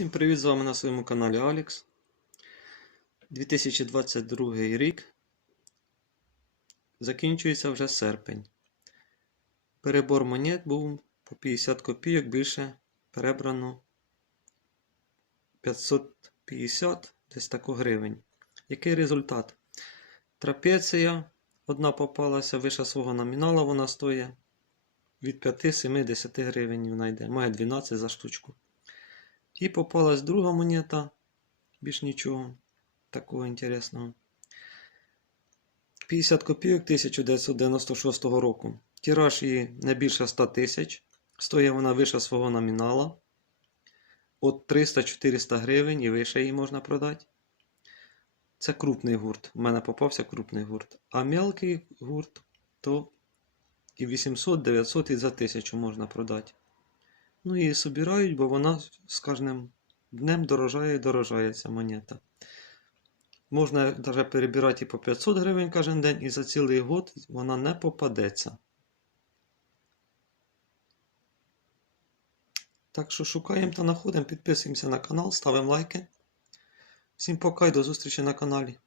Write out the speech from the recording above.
Всім привіт! З вами на своєму каналі Алекс. 2022 рік. Закінчується вже серпень. Перебор монет був по 50 копійок більше перебрано 550 десь тако гривень. Який результат? Трапеція одна попалася вище свого номінала, вона стоїть від 5-7-10 гривень вона йде. Має 12 за штучку. І попалась друга монета. Більш нічого такого інтересного. 50 копійок 1996 року. Тираж її не більше 100 тисяч. Стоїть вона вище свого номінала. От 300-400 гривень і вище її можна продати. Це крупний гурт. У мене попався крупний гурт. А мелкий гурт то і 800-900 і за 1000 можна продати. Ну і собирають, бо вона з кожним днем дорожає і дорожає ця монета. Можна навіть перебирати і по 500 гривень кожен день, і за цілий год вона не попадеться. Так що шукаємо та знаходимо, підписуємося на канал, ставимо лайки. Всім пока і до зустрічі на каналі.